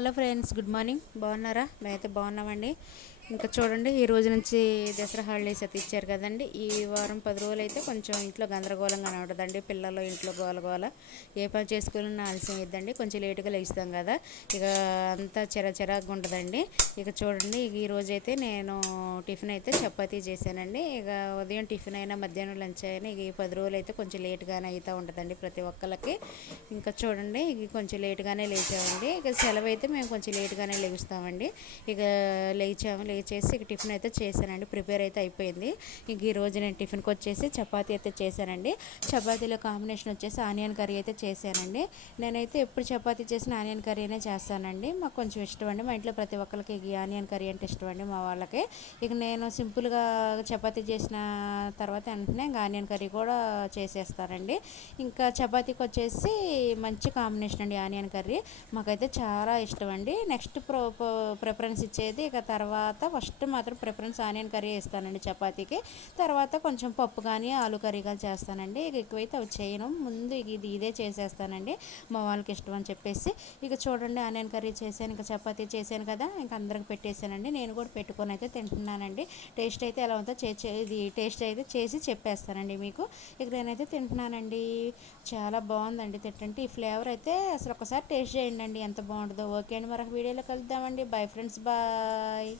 Hello friends good morning. బాగున్నారా? మేమైతే బాగున్నామండి. ఇంకా చూడండి ఈ రోజు నుంచి దసరా హాలిడేస్ అయితే ఇచ్చారు కదండి. ఈ వారం పది రోజులు అయితే కొంచెం ఇంట్లో గందరగోళంగా ఉంటుందండి. పిల్లలు ఇంట్లో గోల గోల ఏ పని చేసుకోవాలన్నా ఆలస్యం ఇద్దండి కొంచెం లేటుగా లేస్తాం కదా. ఇక అంతా చెర ఉంటుందండి. ఇక చూడండి ఈ రోజు అయితే నేను టిఫిన్ అయితే చపాతీ చేశానండి. ఇక ఉదయం టిఫిన్ అయినా మధ్యాహ్నం లంచ్ అయినా ఇక ఈ పది రోజులు అయితే కొంచెం లేట్గానే అవుతూ ఉంటుందండి ప్రతి ఒక్కరికి ఇంకా చూడండి ఇక కొంచెం లేట్గానే లేచామండి. ఇక సెలవు అయితే మేము కొంచెం లేట్గానే లేస్తామండి. ఇక లేచాము అలాగే చేసి టిఫిన్ అయితే చేశానండి. ప్రిపేర్ అయితే అయిపోయింది. ఇంక ఈరోజు నేను టిఫిన్కి వచ్చేసి చపాతీ అయితే చేశానండి. చపాతీలో కాంబినేషన్ వచ్చేసి ఆనియన్ కర్రీ అయితే చేశానండి. నేనైతే ఎప్పుడు చపాతీ చేసిన ఆనియన్ కర్రీనే చేస్తానండి. మాకు కొంచెం ఇష్టం అండి మా ఇంట్లో ప్రతి ఒక్కరికి ఈ ఆనియన్ కర్రీ అంటే ఇష్టం అండి మా వాళ్ళకి. ఇక నేను సింపుల్గా చపాతీ చేసిన తర్వాత వెంటనే ఇంకా ఆనియన్ కర్రీ కూడా చేసేస్తానండి. ఇంకా చపాతీకి వచ్చేసి మంచి కాంబినేషన్ అండి ఆనియన్ కర్రీ. మాకైతే చాలా ఇష్టం అండి నెక్స్ట్ ప్రో ప్రిఫరెన్స్ ఇచ్చేది ఇక తర్వాత ఫస్ట్ మాత్రం ప్రిఫరెన్స్ ఆనియన్ కర్రీ వేస్తానండి చపాతీకి. తర్వాత కొంచెం పప్పు కానీ ఆలు కర్రీ కానీ చేస్తానండి. ఇక ఎక్కువైతే అవి చేయను. ముందు ఇది ఇదే చేసేస్తానండి. మా వాళ్ళకి ఇష్టం అని చెప్పేసి. ఇక చూడండి ఆనియన్ కర్రీ చేశాను ఇంకా చపాతీ చేశాను కదా ఇంకా అందరికి పెట్టేశానండి. నేను కూడా పెట్టుకొని అయితే తింటున్నానండి. టేస్ట్ అయితే ఎలా ఉందో చే ఇది టేస్ట్ అయితే చేసి చెప్పేస్తానండి మీకు. ఇక నేనైతే తింటున్నానండి. చాలా బాగుందండి తింటుంటే. ఈ ఫ్లేవర్ అయితే అసలు ఒకసారి టేస్ట్ చేయండి అండి ఎంత బాగుంటుందో. ఓకే అండి మరొక వీడియోలో కలుద్దామండి. Bye friends bye.